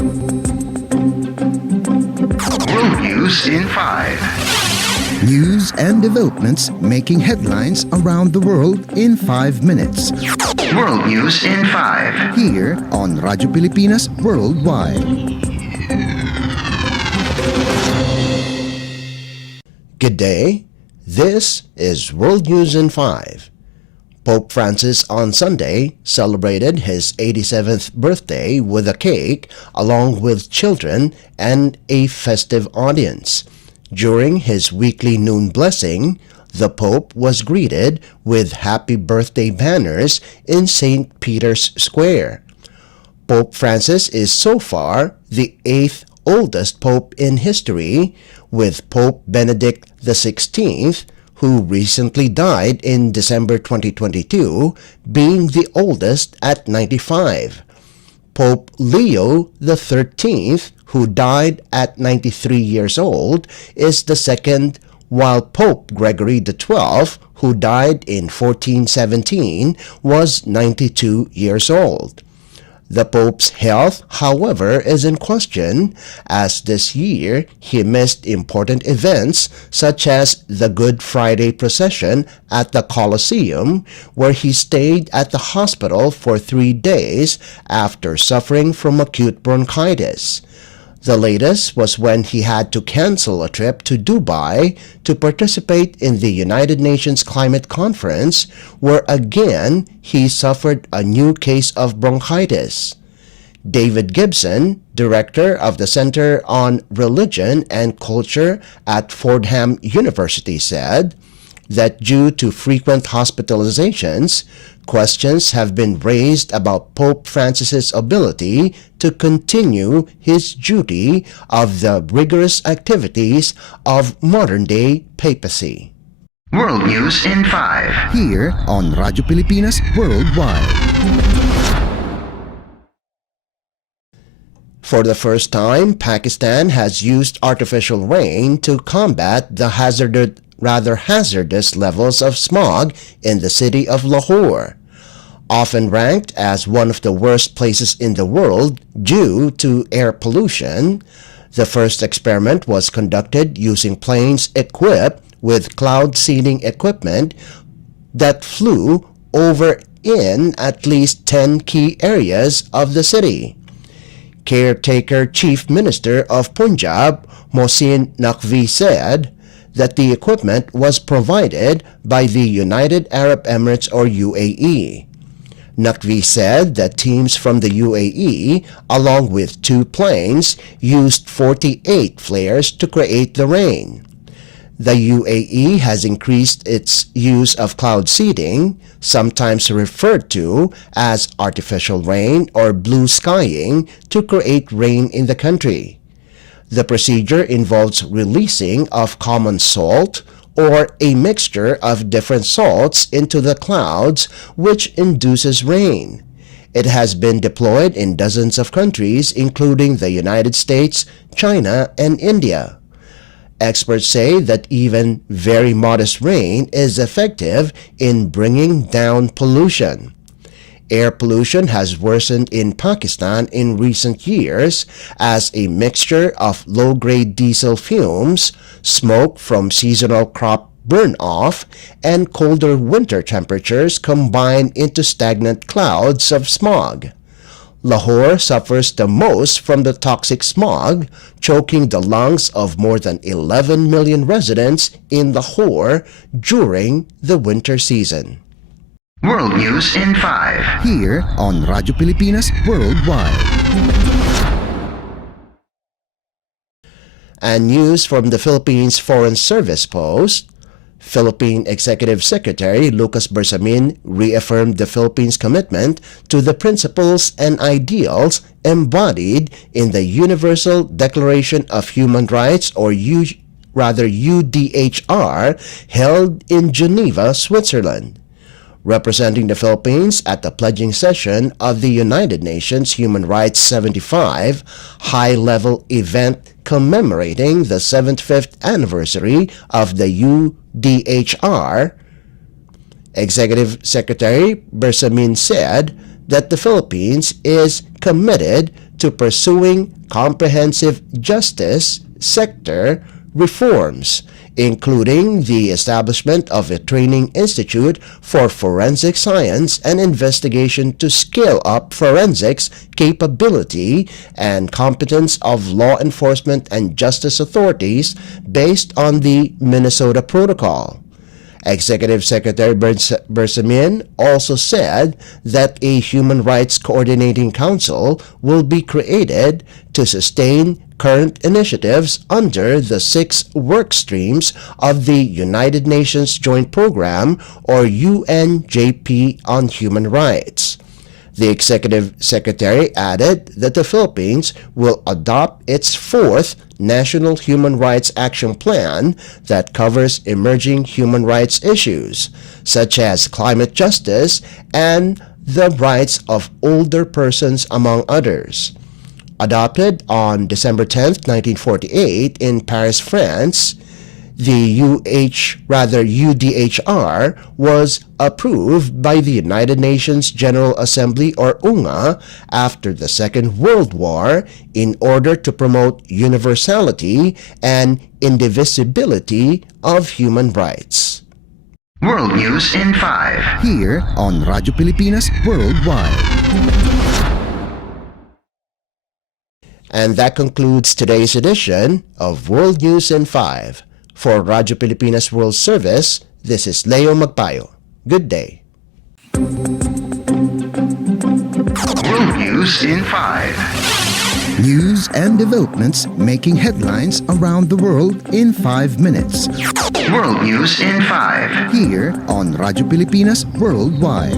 World News in 5. News and developments making headlines around the world in 5 minutes. World News in 5. Here on Radyo Pilipinas Worldwide. Good day. This is World News in 5. Pope Francis on Sunday celebrated his 87th birthday with a cake along with children and a festive audience. During his weekly noon blessing, the Pope was greeted with happy birthday banners in St. Peter's Square. Pope Francis is so far the 8th oldest Pope in history, with Pope Benedict XVI, who recently died in December 2022, being the oldest at 95. Pope Leo XIII, who died at 93 years old, is the second, while Pope Gregory XII, who died in 1417, was 92 years old. The Pope's health, however, is in question, as this year he missed important events such as the Good Friday procession at the Colosseum, where he stayed at the hospital for 3 days after suffering from acute bronchitis. The latest was when he had to cancel a trip to Dubai to participate in the United Nations Climate Conference, where again he suffered a new case of bronchitis. David Gibson, director of the Center on Religion and Culture at Fordham University, said that due to frequent hospitalizations, questions have been raised about Pope Francis's ability to continue his duty of the rigorous activities of modern-day papacy. World News in 5. Here on Radyo Pilipinas Worldwide. For the first time, Pakistan has used artificial rain to combat the hazardous levels of smog in the city of Lahore. Often ranked as one of the worst places in the world due to air pollution, the first experiment was conducted using planes equipped with cloud seeding equipment that flew over in at least 10 key areas of the city. Caretaker Chief Minister of Punjab, Mohsin Naqvi, said that the equipment was provided by the United Arab Emirates or UAE. Naqvi said that teams from the UAE, along with 2 planes, used 48 flares to create the rain. The UAE has increased its use of cloud seeding, sometimes referred to as artificial rain or blue skying, to create rain in the country. The procedure involves releasing of common salt or a mixture of different salts into the clouds, which induces rain. It has been deployed in dozens of countries, including the United States, China, and India. Experts say that even very modest rain is effective in bringing down pollution. Air pollution has worsened in Pakistan in recent years as a mixture of low-grade diesel fumes, smoke from seasonal crop burn-off, and colder winter temperatures combine into stagnant clouds of smog. Lahore suffers the most from the toxic smog, choking the lungs of more than 11 million residents in Lahore during the winter season. World News in 5. Here on Radyo Pilipinas Worldwide. And news from the Philippines Foreign Service Post. Philippine Executive Secretary Lucas Bersamin reaffirmed the Philippines' commitment to the principles and ideals embodied in the Universal Declaration of Human Rights, or UDHR, held in Geneva, Switzerland. Representing the Philippines at the pledging session of the United Nations Human Rights 75 high-level event commemorating the 75th anniversary of the UDHR, Executive Secretary Bersamin said that the Philippines is committed to pursuing comprehensive justice sector reforms, including the establishment of a training institute for forensic science and investigation to scale up forensics capability and competence of law enforcement and justice authorities based on the Minnesota Protocol. Executive Secretary Bersamin also said that a Human Rights Coordinating Council will be created to sustain current initiatives under the 6 work streams of the United Nations Joint Program, or UNJP, on human rights. The Executive Secretary added that the Philippines will adopt its 4th National Human Rights Action Plan that covers emerging human rights issues, such as climate justice and the rights of older persons, among others. Adopted on December 10, 1948 in Paris, France, the UDHR was approved by the United Nations General Assembly, or UNGA, after the Second World War in order to promote universality and indivisibility of human rights. World News in 5. Here on Radyo Pilipinas Worldwide. And that concludes today's edition of World News in 5. For Radyo Pilipinas World Service, this is Leo Magpayo. Good day. World News in 5. News and developments making headlines around the world in 5 minutes. World News in 5. Here on Radyo Pilipinas Worldwide.